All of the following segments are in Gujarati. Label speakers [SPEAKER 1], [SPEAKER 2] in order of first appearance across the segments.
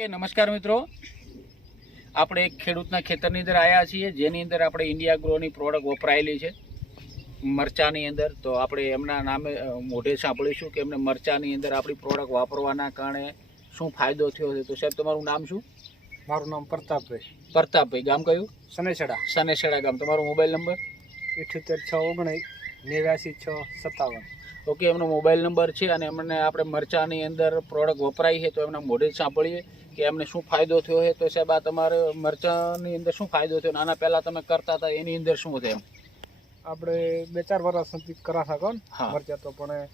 [SPEAKER 1] કે નમસ્કાર મિત્રો. આપણે એક ખેડૂતના ખેતરની અંદર આવ્યા છીએ જેની અંદર આપણે ઇન્ડિયા ગ્રોની પ્રોડક્ટ વપરાયેલી છે. મરચાની અંદર તો આપણે એમના નામે મોઢે સાંભળીશું કે એમને મરચાની અંદર આપણી પ્રોડક્ટ વાપરવાના કારણે શું ફાયદો થયો છે. તો સાહેબ તમારું નામ શું?
[SPEAKER 2] મારું નામ પ્રતાપભાઈ.
[SPEAKER 1] પ્રતાપભાઈ. ગામ કયું?
[SPEAKER 2] સનેસડા.
[SPEAKER 1] સનેસડા ગામ. તમારો મોબાઈલ નંબર?
[SPEAKER 2] ઇઠ્યોતેર છ ઓગણીસ નેવ્યાસી છ સત્તાવન.
[SPEAKER 1] ઓકે એમનો મોબાઈલ નંબર છે અને એમને આપણે મરચાની અંદર પ્રોડક્ટ વપરાઈ છે તો એમના મોઢે જ સાંભળીએ કે એમને શું ફાયદો થયો છે. તો સાહેબ આ તમારે મરચાની અંદર શું ફાયદો થયો? નાના આના પહેલાં તમે કરતા હતા એની અંદર શું હતું એમ?
[SPEAKER 2] આપણે બે ચાર વર્ષ સુધી કરા શકો ને. મરચા તો પણ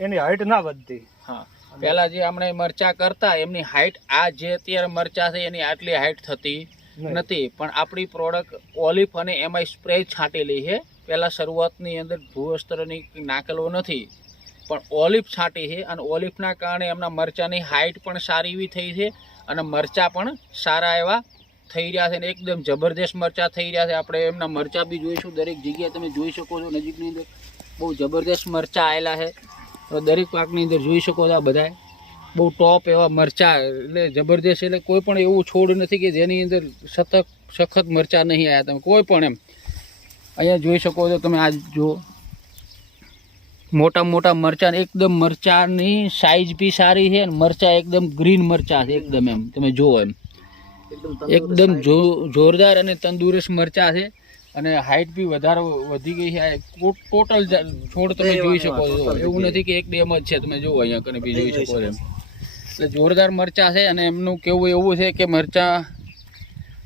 [SPEAKER 2] એની હાઈટ ના વધતી.
[SPEAKER 1] હા. પહેલાં જે આપણે મરચા કરતા એમની હાઈટ આ જે અત્યારે મરચા છે એની આટલી હાઈટ થતી નથી. પણ આપણી પ્રોડક્ટ ઓલિફ અને એમાં સ્પ્રે છાંટેલી છે. પહેલાં શરૂઆતની અંદર ભૂવસ્ત્રની નાકલો નથી, પણ ઓલિફ છાંટી છે અને ઓલિફના કારણે એમના મરચાંની હાઇટ પણ સારી એવી થઈ છે અને મરચાં પણ સારા એવા થઈ રહ્યા છે અને એકદમ જબરદસ્ત મરચાં થઈ રહ્યા છે. આપણે એમના મરચાં બી જોઈશું. દરેક જગ્યાએ તમે જોઈ શકો છો નજીકની અંદર બહુ જબરદસ્ત મરચાં આવેલા છે. દરેક પાકની અંદર જોઈ શકો છો આ બધાય. બહુ ટોપ એવા મરચાં, એટલે જબરદસ્ત એટલે કોઈ પણ એવું છોડ નથી કે જેની અંદર સતત સખત મરચાં નહીં આવ્યા તમે, કોઈ પણ એમ. અહીંયા જોઈ શકો છો તમે આ જો. મોટા મોટા મરચાં એકદમ મરચાની સાઇઝ બી સારી છે અને મરચા એકદમ ગ્રીન મરચા છે એકદમ એમ. તમે જુઓ એમ. એકદમ જો જોરદાર અને તંદુરસ્ત મરચા છે અને હાઇટ બી વધારે વધી ગઈ છે. ટોટલ છોડ તમે જોઈ શકો છો. એવું નથી કે એક ડેમ જ છે. તમે જુઓ અહીંયા કને બી જોઈ શકો છો એમ. એટલે જોરદાર મરચા છે અને એમનું કેવું એવું છે કે મરચા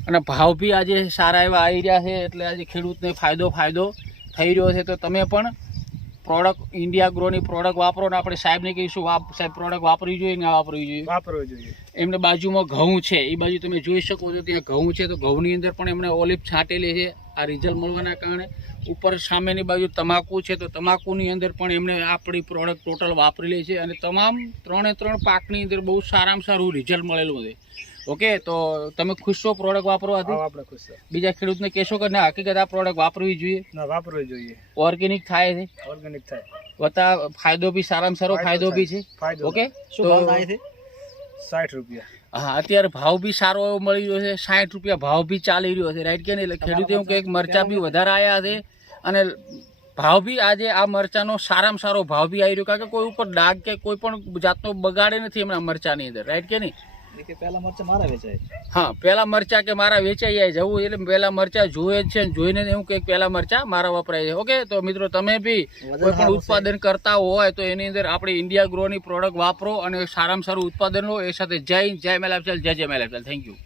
[SPEAKER 1] અને ભાવ બી આજે સારા એવા આવી રહ્યા છે એટલે આજે ખેડૂતને ફાયદો ફાયદો થઈ રહ્યો છે. તો તમે પણ પ્રોડક્ટ ઇન્ડિયા ગ્રોની પ્રોડક્ટ વાપરો ને આપણે સાહેબને કહીશું વાપ સાહેબ પ્રોડક્ટ વાપરવી જોઈએ ને વાપરવી જોઈએ?
[SPEAKER 2] વાપરવી જોઈએ.
[SPEAKER 1] એમને બાજુમાં ઘઉં છે એ બાજુ તમે જોઈ શકો છો ત્યાં ઘઉં છે. તો ઘઉંની અંદર પણ એમણે ઓલિવ છાંટેલી છે આ રિઝલ્ટ મળવાના કારણે. ઉપર સામેની બાજુ તમાકુ છે તો તમાકુની અંદર પણ એમણે આપણી પ્રોડક્ટ ટોટલ વાપરેલી છે. અને તમામ ત્રણે ત્રણ પાકની અંદર બહુ સારામાં સારું રિઝલ્ટ મળેલું છે. ઓકે તો તમે ખુશ છો પ્રોડક્ટ વાપરવાથી
[SPEAKER 2] આપણે ખુશ છે
[SPEAKER 1] બીજા ખેડૂતને કહેશો કે ના હકીકત આ પ્રોડક્ટ વાપરવી જોઈએ.
[SPEAKER 2] ના વાપરવું જોઈએ.
[SPEAKER 1] ઓર્ગેનિક થાય છે.
[SPEAKER 2] ઓર્ગેનિક થાય.
[SPEAKER 1] વત્તા ફાયદો બી સારામાં સારો ફાયદો બી છે. ઓકે
[SPEAKER 2] શું ભાવ થાય છે સાઠ રૂપિયા.
[SPEAKER 1] હા અત્યારે ભાવ બી સારો એવો મળી રહ્યો છે. સાઠ રૂપિયા ભાવ બી ચાલી રહ્યો છે રાઈટ કે નહીં? એટલે ખેડૂતો એવું કે મરચા બી વધારે આવ્યા છે. અને ભાવ બી આજે આ મરચાનો સારામાં સારો ભાવ બી આવી રહ્યો. કારણ કે કોઈ ઉપર ડાઘ કે કોઈ પણ જાતનો બગાડે નથી એમના મરચાની અંદર રાઈટ કે નહીં?
[SPEAKER 2] કે પહેલા મરચા મારા વેચાય
[SPEAKER 1] હા પેલા મરચા કે મારા વેચાઈ જાય જવું એટલે પેલા મરચા જોવે છે ને જોઈને એવું કે પેલા મરચા મારા વપરાય છે. ઓકે તો મિત્રો તમે બી કોઈ પણ ઉત્પાદન કરતા હોય તો એની અંદર આપણે ઇન્ડિયા ગ્રોની પ્રોડક્ટ વાપરો અને સારામાં સારું ઉત્પાદન લો. એ સાથે જય જય મેલાફેલ જય જય મેલાફેલ થેન્ક યુ